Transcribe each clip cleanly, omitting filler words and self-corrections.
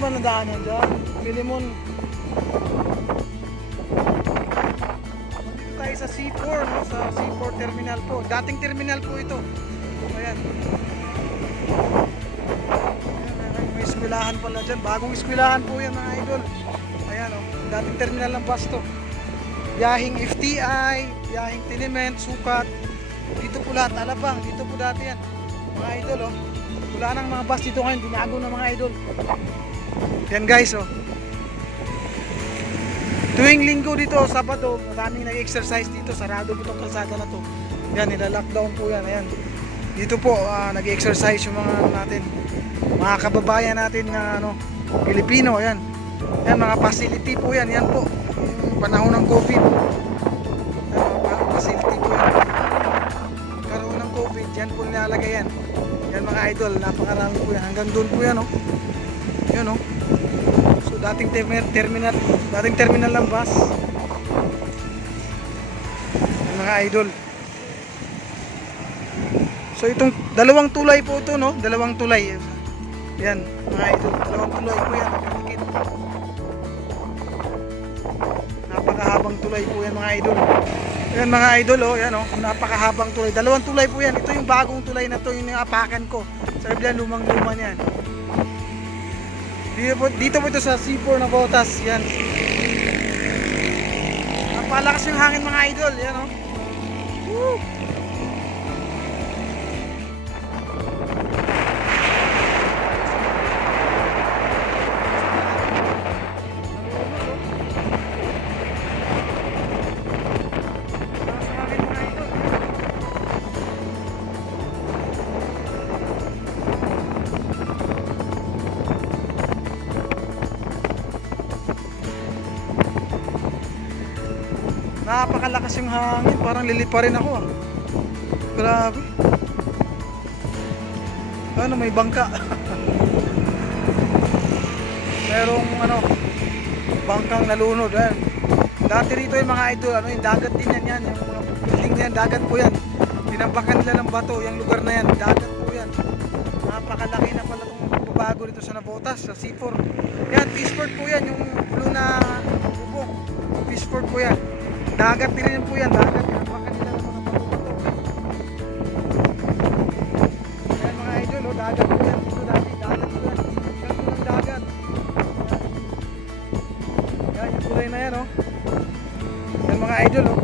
ba nadaanan dyan? Pilimon. Dito tayo sa C4, no? Sa C4 terminal po. Dating terminal po ito. Ayan. Ayan, may eskwelahan pala dyan. Bagong eskwelahan po yan mga idol. Ayan, oh. Dating terminal ng bus to. Biyahing FTI, biyahing Tiniment, Sukat. Dito po lahat, Alabang. Dito po dati yan. Mga idol, oh. Wala nang mga bus dito ngayon, binago na mga idol. Yan guys, oh. Tuwing linggo dito, Sabado, maraming nag-exercise dito. Sarado po itong kalsada na to. Yan, nila-lockdown po yan. Ayan. Dito po, nag-exercise yung mga natin. Mga kababayan natin na Pilipino. Ayan. Yan, mga facility po yan. Yan po. Yung panahon ng COVID. Yan, mga facility po yan. Karoon ng COVID, yan po nilalagay yan. Yan mga idol, napakarami po yan. Hanggang doon po yan, oh. Yun, oh. So dating terminal ng bus. Yan mga idol. So itong dalawang tulay po ito, no? Dalawang tulay. Yan mga idol, dalawang tulay po yan. Napakahabang tulay po yan mga idol. Yan mga idol, oh, yan, oh, napakahabang tulay. Dalawang tulay po yan. Ito yung bagong tulay na to, yung apakan ko. Sabi bilang lumang-luma niyan. Dito po ito sa C4 na Botas. Yan. Napalakas yung hangin mga idol. Yan, oh. Woo! Napakalakas yung hangin, parang lilipa rin ako, ah. Grabe. Ano, may bangka. Merong bangkang nalunod. Ayan. Dati rito yung mga idol, yung dagat din yan, yung mga building na yan, dagat po yan. Tinambakan nila ng bato, yung lugar na yan, dagat po yan. Napakalaki na pala itong babago dito sa Navotas, sa C4. Yan, Fishport po yan, yung blue na bubong. Fishport po yan. Dagat din rin po yan, dagat. Tinambakan nila ng mga bato-bato. Yan mga idol, oh, dagat po yan. Dito dati, dagat po yan. Hanggang po ng dagat. Yan, yung kulay na yan, oh. Yan mga idol, oh.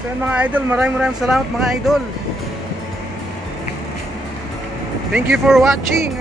So mga idol, maraming salamat mga idol. Thank you for watching.